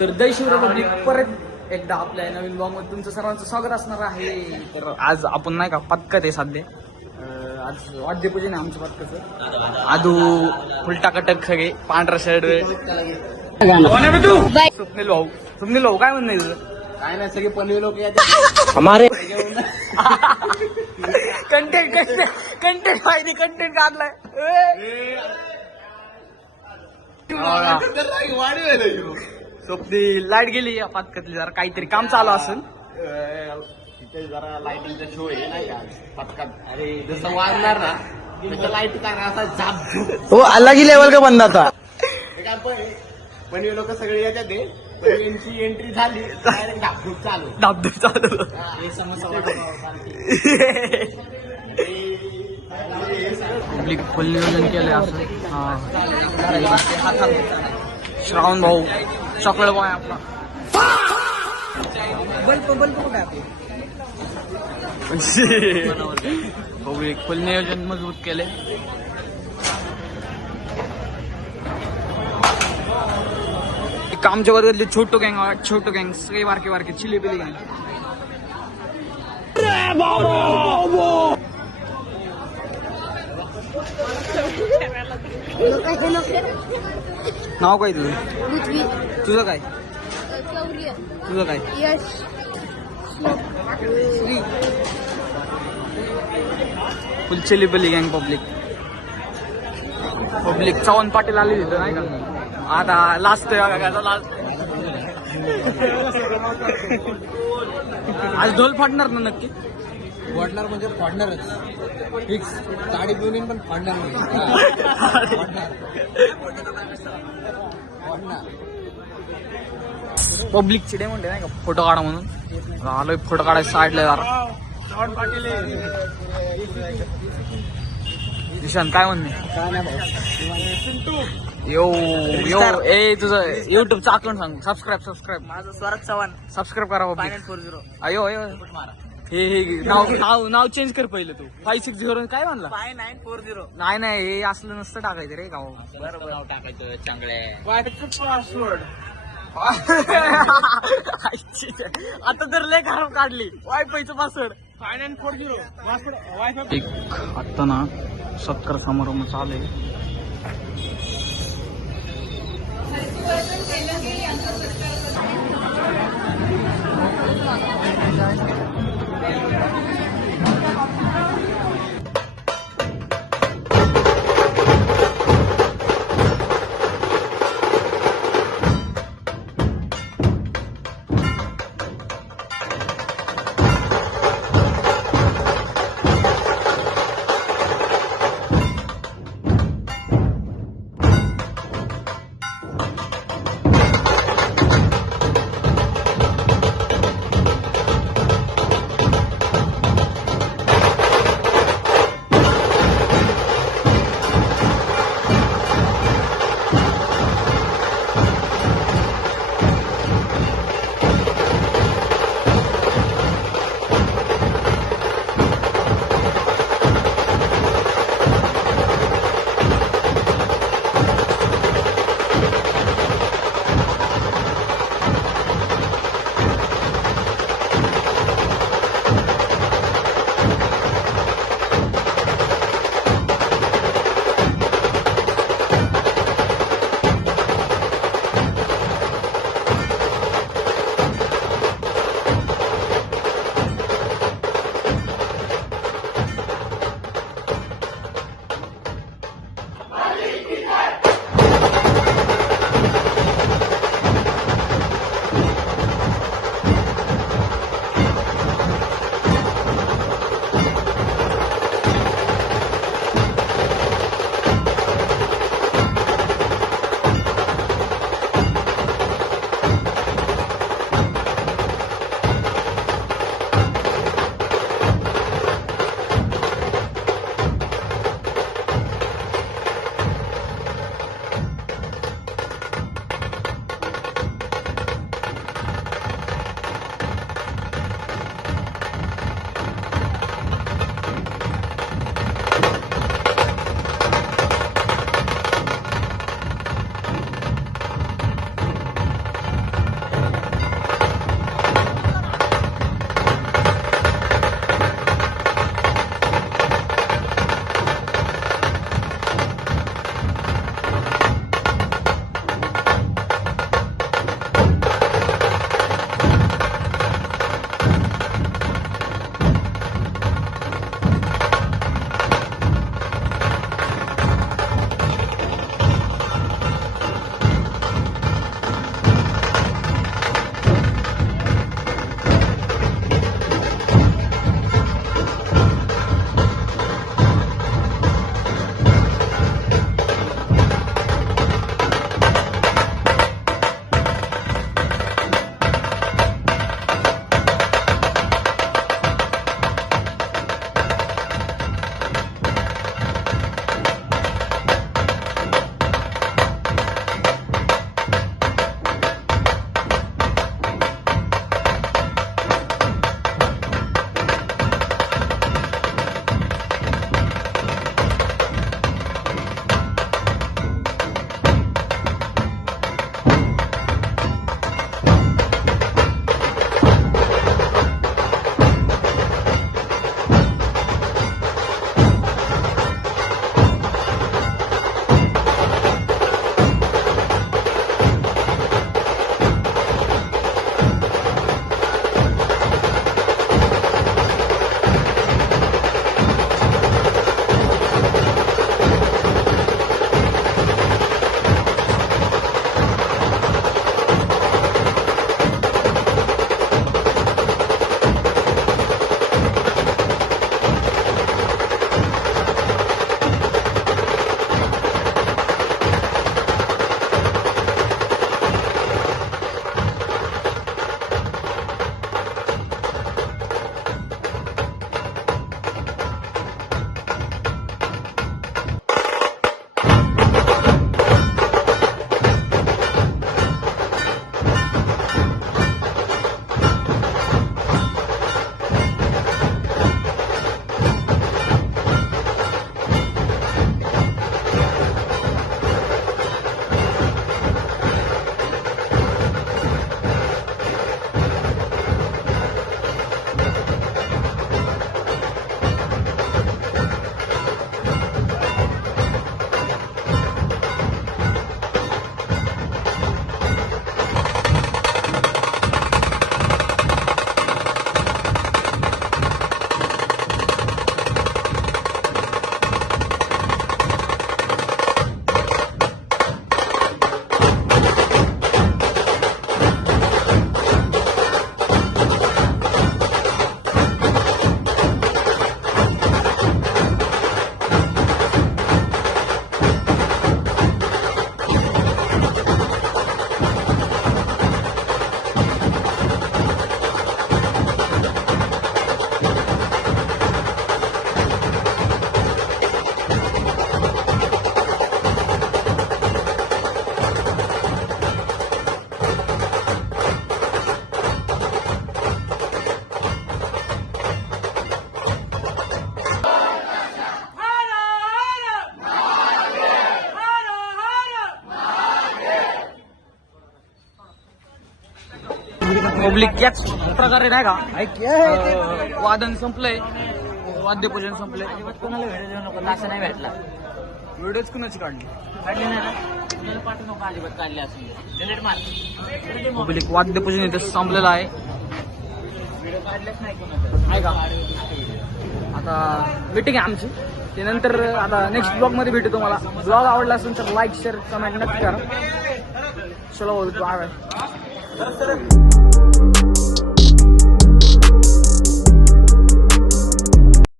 तर जय शिवराय पब्लिक, परत एकदा आपल्या नवीन ब्लॉग मध्ये तुमचं सर्वांचं स्वागत असणार आहे. तर आज आपण नाही का पथकात आहे सध्या. आज वाद्यपूजन आहे आमच्या पथकाचं. आदू फुलटाकटक सगळे पांढरा शर्ट. स्वप्नील भाऊ काय म्हणणं तुझं? काय नाही, सगळे पनवे लोक येतात. हमारे कंटेंट पाहिजे, कंटेंट काढलाय. स्वप्नील लाईट गेली या पथकातली, जरा काहीतरी काम चालू असेल. तिथे जरा लाइटिंगचा शो आहे नाही का पथकात. अरे जसं वाजणार ना त्याच्या लाईट काय असा झाप. वो अलग ही लेवल का बंदा था. पनवे लोक सगळे येतात ते, पण यांची एंट्री झाली डायरेक्ट धापधूप चालू. धाबधूब चालू. पब्लिक फुल नियोजन केलंय असं. श्रावण भाऊ चॉकलेट बॉय आपला. पब्लिक फुल नियोजन मजबूत केले. आमच्या वर्गातले छोटो गँग सगळे बारके चिली पिली गँग. नाव काय तुझं? तुझं काय? तुझं काय? फुल चिली पिली गँग. पब्लिक चव्हाण पाटील आले तिथं नाही का. आता लास्ट लास्ट आज ढोल फाडणार ना नक्की. फोडणार म्हणजे फोडणारच फिक्स. गाडी घेऊन येईन पण फोडणार पब्लिक चिडे म्हणते नाही का फोटो काढा म्हणून. आलोय फोटो काढायला साईडला जरा. निशांत काय म्हणणे? काय नाही यो ए तुझं युट्यूबचं अकाउंट सांग. सबस्क्राईब माझं स्वराज चव्हाण सबस्क्राईब करा. 540. अयो हे नाव चेंज कर पहिलं. तू 560 काय म्हणला? 5940. नाही हे असलं नसतं टाकायचं रे गाव. बरोबर नाव टाकायचं चांगलं. आता तर लय खराब काढली वायफायचं पासवर्ड. 5940 एक आता ना सत्कार समारंभ चालू आहे. पब्लिक याच प्रकारे नाही का वादन संपलंय, वाद्यपूजन संपलंय. कोणाला व्हिडिओ देऊ नको, असं नाही भेटला. व्हिडिओच कुणाची काढली? काढले नाही ना, तुला पाठवू नको अजिबात, काढले असेल डिलीट मार. पब्लिक वाद्यपूजन इथे संपलेलं आहे. व्हिडिओ काढलेच नाही कोणाचं, आहे का? आता मीटिंग आहे आमची, ते नंतर आता नेक्स्ट ब्लॉग मध्ये भेटू तुम्हाला. ब्लॉग आवडला असेल तर लाईक शेअर कमेंट नक्की करा. चलो बाय.